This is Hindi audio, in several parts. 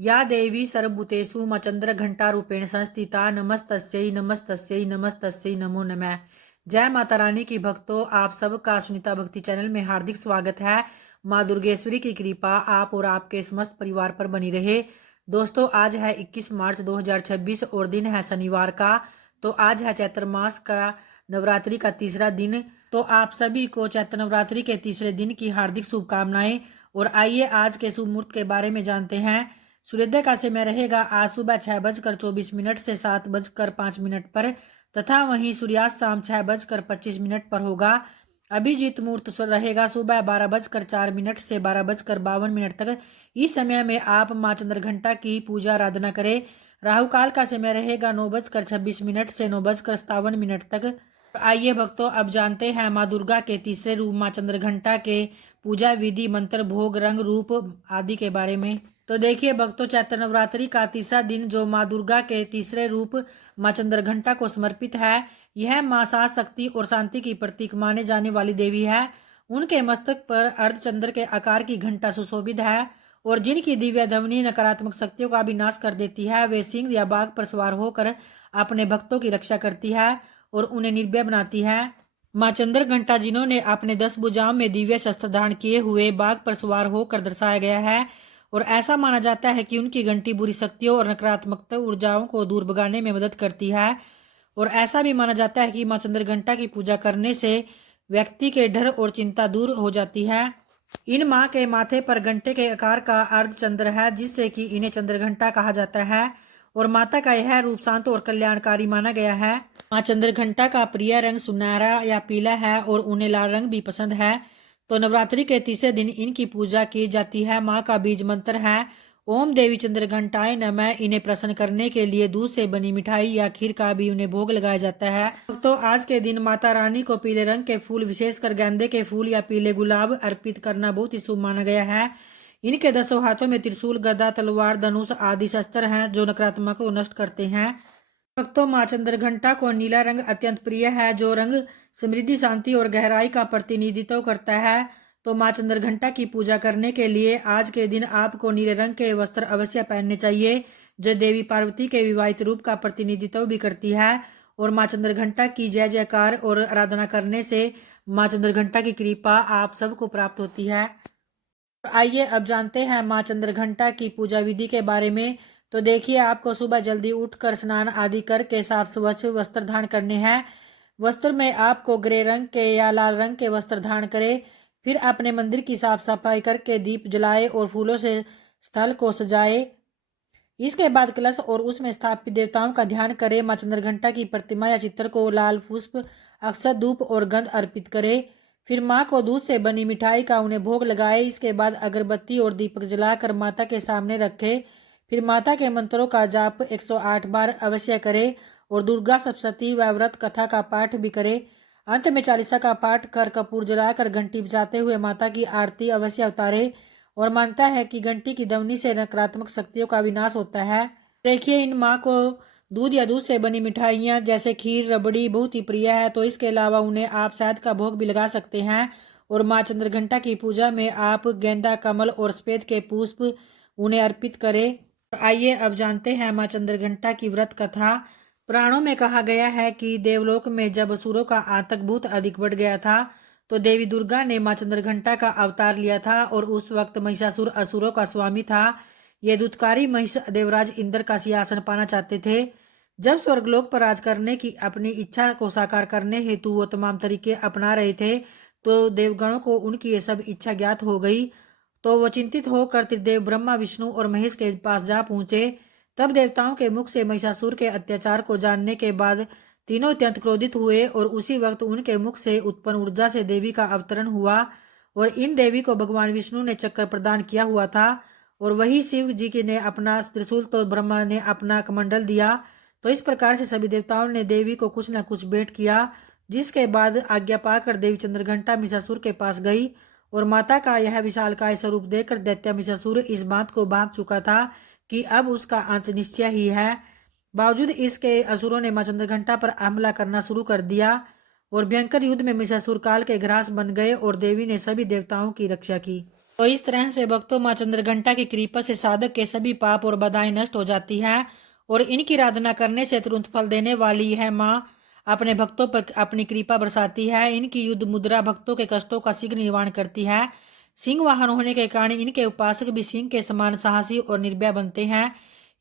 या देवी सर्वभूतेषु मचंद्रघंटारूपेण संस्थिता नमस्तस्यै नमस्तस्यै नमस्तस्यै नमो नमः। जय माता रानी की भक्तों, आप सबका सुनीता भक्ति चैनल में हार्दिक स्वागत है। माँ दुर्गेश्वरी की कृपा आप और आपके समस्त परिवार पर बनी रहे। दोस्तों, आज है 21 मार्च 2026 और दिन है शनिवार का। तो आज है चैत्र मास का नवरात्रि का तीसरा दिन। तो आप सभी को चैत्र नवरात्रि के तीसरे दिन की हार्दिक शुभकामनाएं। और आइए आज के शुभ मुहूर्त के बारे में जानते हैं। सूर्योदय का समय रहेगा आज सुबह 6:24 से 7:05 पर तथा वहीं सूर्यास्त शाम 6:25 पर होगा। अभिजीत मुहूर्त रहेगा सुबह 12:04 से 12:52 तक। इस समय में आप माँ चंद्रघंटा की पूजा आराधना करें। राहु काल का समय रहेगा 9:26 से 9:57 तक। आइए भक्तों, अब जानते हैं माँ दुर्गा के तीसरे रूप माँ चंद्रघंटा के पूजा विधि, मंत्र, भोग, रंग, रूप आदि के बारे में। तो देखिए भक्तों, चैत्र नवरात्रि का तीसरा दिन जो माँ दुर्गा के तीसरे रूप माँ चंद्रघंटा को समर्पित है। यह माँ सात शक्ति और शांति की प्रतीक माने जाने वाली देवी है। उनके मस्तक पर अर्धचंद्र के आकार की घंटा सुशोभित है और जिनकी दिव्य ध्वनि नकारात्मक शक्तियों का विनाश कर देती है। वे सिंह या बाघ पर सवार होकर अपने भक्तों की रक्षा करती है और उन्हें निर्भय बनाती है। माँ चंद्रघंटा जिन्होंने अपने 10 भुजाओं में दिव्य शस्त्र धारण किए हुए बाघ पर सवार होकर दर्शाया गया है और ऐसा माना जाता है कि उनकी घंटी बुरी शक्तियों और नकारात्मक ऊर्जाओं को दूर भगाने में मदद करती है। और ऐसा भी माना जाता है कि माँ चंद्रघंटा की पूजा करने से व्यक्ति के डर और चिंता दूर हो जाती है। इन माँ के माथे पर घंटे के आकार का अर्धचंद्र है, जिससे कि इन्हें चंद्रघंटा कहा जाता है और माता का यह रूप शांत और कल्याणकारी माना गया है। माँ चंद्रघंटा का प्रिय रंग सुनहरा या पीला है और उन्हें लाल रंग भी पसंद है। तो नवरात्रि के तीसरे दिन इनकी पूजा की जाती है। माँ का बीज मंत्र है ओम देवी चंद्रघंटाए नमः। इन्हें प्रसन्न करने के लिए दूध से बनी मिठाई या खीर का भी उन्हें भोग लगाया जाता है। तो आज के दिन माता रानी को पीले रंग के फूल, विशेषकर गेंदे के फूल या पीले गुलाब अर्पित करना बहुत ही शुभ माना गया है। इनके 10 हाथों में त्रिशूल, गदा, तलवार, धनुष आदि शस्त्र हैं जो नकारात्मक को नष्ट करते हैं। भक्तों, माँ चंद्रघंटा को नीला रंग अत्यंत प्रिय है, जो रंग समृद्धि, शांति और गहराई का प्रतिनिधित्व करता है। तो माँ चंद्रघंटा की पूजा करने के लिए आज के दिन आपको नीले रंग के वस्त्र अवश्य पहनने चाहिए, जो देवी पार्वती के विवाहित रूप का प्रतिनिधित्व भी करती है। और माँ चंद्रघंटा की जय जयकार और आराधना करने से माँ चंद्रघंटा की कृपा आप सबको प्राप्त होती है। आइए अब जानते हैं माँ चंद्रघंटा की पूजा विधि के बारे में। तो देखिए, आपको सुबह जल्दी उठकर स्नान आदि करके साफ स्वच्छ वस्त्र धारण करने हैं। वस्त्र में आपको ग्रे रंग के या लाल रंग के वस्त्र धारण करें। फिर अपने मंदिर की साफ सफाई करके दीप जलाए और फूलों से स्थल को सजाए। इसके बाद कलश और उसमें स्थापित देवताओं का ध्यान करें। माँ चंद्रघंटा की प्रतिमा या चित्र को लाल पुष्प, अक्षत, धूप और गंध अर्पित करें। फिर माँ को दूध से बनी मिठाई का उन्हें भोग लगाए। इसके बाद अगरबत्ती और दीपक जलाकर माता के सामने रखें। फिर माता के मंत्रों का जाप 108 बार अवश्य करें और दुर्गा सप्तशती व व्रत कथा का पाठ भी करें। अंत में चालीसा का पाठ कर कपूर जलाकर घंटी बजाते हुए माता की आरती अवश्य उतारे। और मानता है कि घंटी की ध्वनि से नकारात्मक शक्तियों का विनाश होता है। देखिए, इन माँ को दूध या दूध से बनी मिठाइयाँ जैसे खीर, रबड़ी बहुत ही प्रिय है। तो इसके अलावा उन्हें आप शहद का भोग भी लगा सकते हैं। और माँ चंद्रघंटा की पूजा में आप गेंदा, कमल और सफेद के पुष्प उन्हें अर्पित करें। आइए अब जानते हैं माँ चंद्रघंटा की व्रत कथा। पुराणों में कहा गया है कि देवलोक में जब असुरों का आतंक बहुत अधिक बढ़ गया था, तो देवी दुर्गा ने माँ चंद्रघंटा का अवतार लिया था और उस वक्त महिषासुर असुरों का स्वामी था। ये दुत्कारी महिष देवराज इंद्र का सिंहासन पाना चाहते थे। जब स्वर्गलोक पर राज करने की अपनी इच्छा को साकार करने हेतु वो तमाम तरीके अपना रहे थे, तो देवगणों को उनकी ये सब इच्छा ज्ञात हो गई। तो वो चिंतित होकर त्रिदेव ब्रह्मा, विष्णु और महेश के पास जा पहुंचे। तब देवताओं के मुख से महिषासुर के अत्याचार को जानने के बाद तीनों अत्यंत क्रोधित हुए और उसी वक्त उनके मुख से उत्पन्न ऊर्जा से देवी का अवतरण हुआ। और इन देवी को भगवान विष्णु ने चक्र प्रदान किया हुआ था और वही शिव जी की ने अपना त्रिशूल, तो ब्रह्मा ने अपना कमंडल दिया। तो इस प्रकार से सभी देवताओं ने देवी को कुछ न कुछ भेंट किया, जिसके बाद आज्ञा पाकर देवी चंद्रघंटा महिषासुर के पास गई और माता का यह विशालकाय स्वरूप देखकर दैत्य महिषासुर इस बात को भांप चुका था कि अब उसका अंत निश्चय ही है। बावजूद इसके असुरों ने माँ चंद्रघंटा पर हमला करना शुरू कर दिया और भयंकर युद्ध में महिषासुर काल के ग्रास बन गए और देवी ने सभी देवताओं की रक्षा की। तो इस तरह से भक्तों माँ चंद्रघंटा की कृपा से साधक के सभी पाप और बाधाएं नष्ट हो जाती है और इनकी आराधना करने से तुरंत फल देने वाली है माँ अपने भक्तों पर अपनी कृपा बरसाती है। इनकी युद्ध मुद्रा भक्तों के कष्टों का शीघ्र निवारण करती है। सिंह वाहन होने के कारण इनके उपासक भी सिंह के समान साहसी और निर्भय बनते हैं।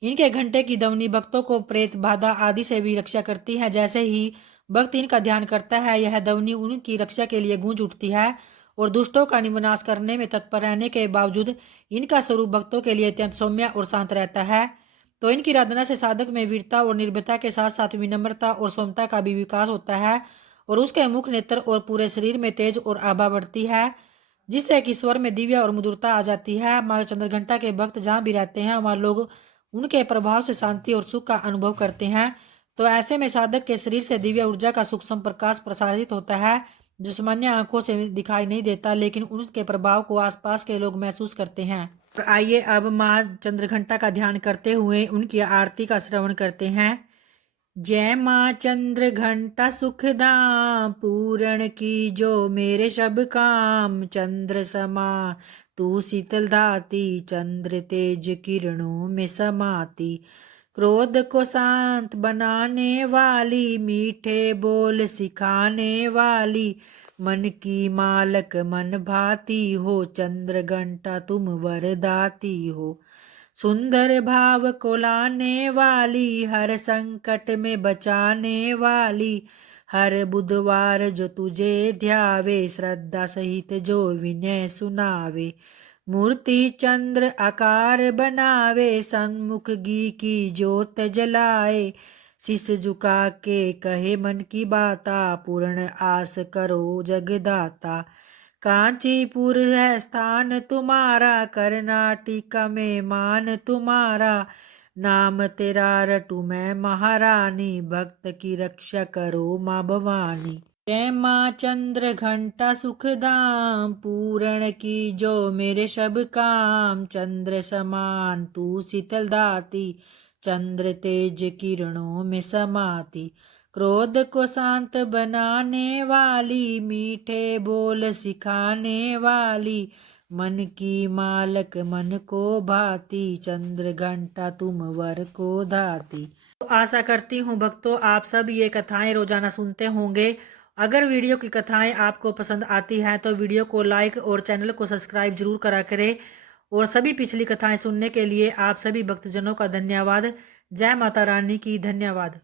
इनके घंटे की ध्वनि भक्तों को प्रेत बाधा आदि से भी रक्षा करती है। जैसे ही भक्त इनका ध्यान करता है यह ध्वनि उनकी रक्षा के लिए गूंज उठती है और दुष्टों का विनाश करने में तत्पर रहने के बावजूद इनका स्वरूप भक्तों के लिए अत्यंत सौम्य और शांत रहता है। तो इनकी आराधना से साधक में वीरता और निर्भयता के साथ साथ विनम्रता और सौम्यता का भी विकास होता है और उसके मुख नेत्र और पूरे शरीर में तेज और आभा बढ़ती है, जिससे कि स्वर में दिव्य और मधुरता आ जाती है। माँ चंद्रघंटा के भक्त जहाँ भी रहते हैं वहाँ लोग उनके प्रभाव से शांति और सुख का अनुभव करते हैं। तो ऐसे में साधक के शरीर से दिव्य ऊर्जा का सूक्ष्म प्रकाश प्रसारित होता है जो सामान्य आंखों से दिखाई नहीं देता, लेकिन उनके प्रभाव को आसपास के लोग महसूस करते हैं। और आइए अब माँ चंद्रघंटा का ध्यान करते हुए उनकी आरती का श्रवण करते हैं। जय माँ चंद्र घंटा सुखधाम पूरण की जो मेरे सब काम, चंद्र समा तू शीतल धाती, चंद्र तेज किरणों में समाती, क्रोध को शांत बनाने वाली, मीठे बोल सिखाने वाली, मन की मालक मन भाती हो, चंद्र घंटा तुम वरदाती हो, सुंदर भाव को लाने वाली, हर संकट में बचाने वाली, हर बुधवार जो तुझे ध्यावे, श्रद्धा सहित जो विनय सुनावे, मूर्ति चंद्र आकार बनावे, सन्मुख घी की ज्योत जलाए, शीश झुका के कहे मन की बाता, पूर्ण आस करो जगदाता, कांचीपुर है स्थान तुम्हारा, कर्नाटक में मान तुम्हारा, नाम तेरा रटू मैं महारानी, भक्त की रक्षा करो माँ भवानी। जय माँ चंद्र घंटा सुखधाम पूरण की जो मेरे सब काम, चंद्र समान तू शीतल दाती, चंद्र तेज किरणों में समाती, क्रोध को शांत बनाने वाली, मीठे बोल सिखाने वाली, मन की मालक मन को भाती, चंद्र घंटा तुम वर को धाती। तो आशा करती हूँ भक्तों आप सब ये कथाएं रोजाना सुनते होंगे। अगर वीडियो की कथाएं आपको पसंद आती हैं तो वीडियो को लाइक और चैनल को सब्सक्राइब जरूर करा करें और सभी पिछली कथाएं सुनने के लिए आप सभी भक्तजनों का धन्यवाद। जय माता रानी की। धन्यवाद।